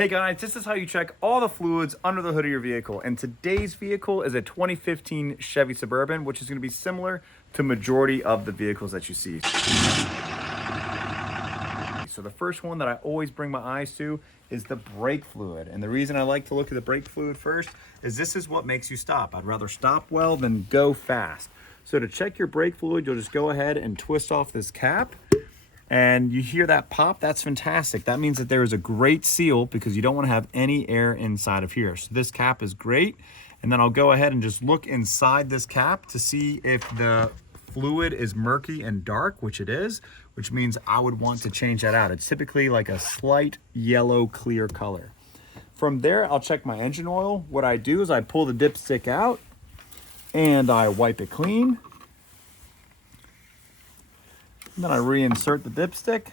Hey guys, this is how you check all the fluids under the hood of your vehicle. And today's vehicle is a 2015 Chevy Suburban, which is going to be similar to majority of the vehicles that you see. So the first one that I always bring my eyes to is the brake fluid. And the reason I like to look at the brake fluid first is this is what makes you stop. I'd rather stop well than go fast. So to check your brake fluid, you'll just go ahead and twist off this cap. And you hear that pop, that's fantastic. That means that there is a great seal because you don't want to have any air inside of here. So this cap is great. And then I'll go ahead and just look inside this cap to see if the fluid is murky and dark, which it is, which means I would want to change that out. It's typically like a slight yellow clear color. From there, I'll check my engine oil. What I do is I pull the dipstick out and I wipe it clean. Then I reinsert the dipstick.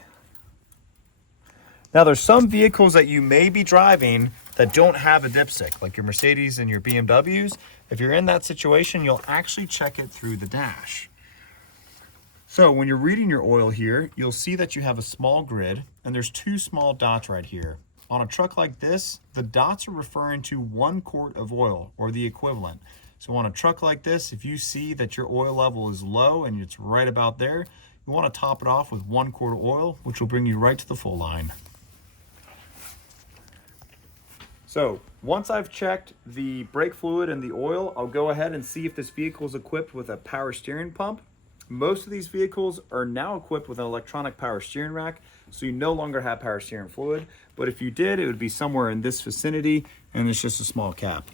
Now there's some vehicles that you may be driving that don't have a dipstick, like your Mercedes and your BMWs. If you're in that situation, you'll actually check it through the dash. So when you're reading your oil here, you'll see that you have a small grid and there's two small dots right here. On a truck like this, the dots are referring to 1 quart of oil or the equivalent. So on a truck like this, if you see that your oil level is low and it's right about there, you want to top it off with 1 quart of oil, which will bring you right to the full line. So once I've checked the brake fluid and the oil, I'll go ahead and see if this vehicle is equipped with a power steering pump. Most of these vehicles are now equipped with an electronic power steering rack, so you no longer have power steering fluid. But if you did, it would be somewhere in this vicinity, and it's just a small cap.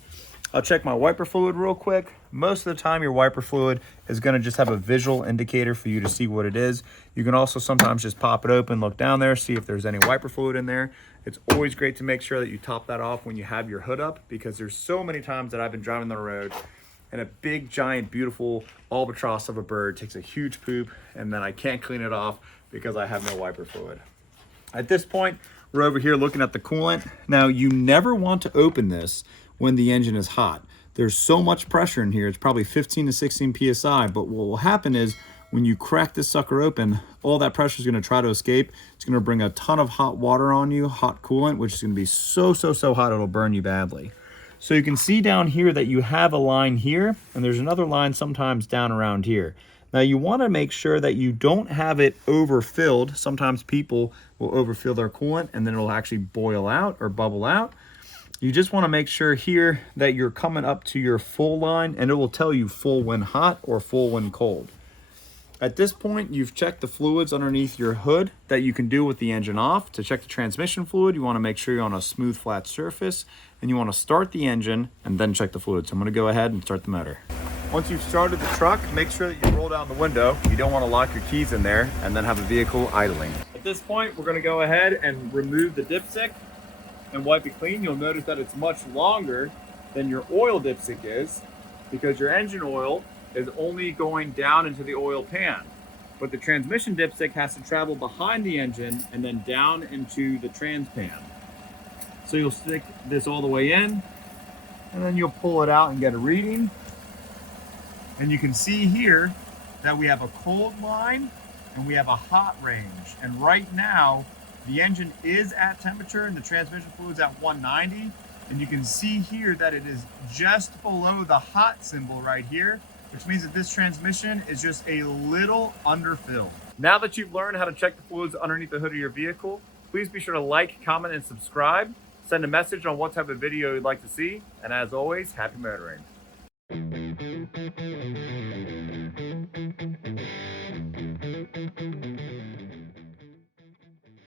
I'll check my wiper fluid real quick. Most of the time your wiper fluid is going to just have a visual indicator for you to see what it is. You can also sometimes just pop it open, look down there, see if there's any wiper fluid in there. It's always great to make sure that you top that off when you have your hood up, because there's so many times that I've been driving the road and a big, giant, beautiful albatross of a bird takes a huge poop and then I can't clean it off because I have no wiper fluid. At this point, we're over here looking at the coolant. Now, you never want to open this when the engine is hot. There's so much pressure in here, it's probably 15 to 16 PSI, but what will happen is when you crack this sucker open, all that pressure is gonna try to escape. It's gonna bring a ton of hot water on you, hot coolant, which is gonna be so hot it'll burn you badly. So you can see down here that you have a line here, and there's another line sometimes down around here. Now you wanna make sure that you don't have it overfilled. Sometimes people will overfill their coolant and then it'll actually boil out or bubble out. You just want to make sure here that you're coming up to your full line, and it will tell you full when hot or full when cold. At this point, you've checked the fluids underneath your hood that you can do with the engine off. To check the transmission fluid, you want to make sure you're on a smooth, flat surface, and you want to start the engine and then check the fluid. So I'm going to go ahead and start the motor. Once you've started the truck, make sure that you roll down the window. You don't want to lock your keys in there and then have the vehicle idling. At this point, we're going to go ahead and remove the dipstick and wipe it clean. You'll notice that it's much longer than your oil dipstick is because your engine oil is only going down into the oil pan. But the transmission dipstick has to travel behind the engine and then down into the trans pan. So you'll stick this all the way in and then you'll pull it out and get a reading. And you can see here that we have a cold line and we have a hot range. And right now, the engine is at temperature and the transmission fluid's at 190. And you can see here that it is just below the hot symbol right here, which means that this transmission is just a little underfilled. Now that you've learned how to check the fluids underneath the hood of your vehicle, please be sure to like, comment, and subscribe. Send a message on what type of video you'd like to see. And as always, happy motoring.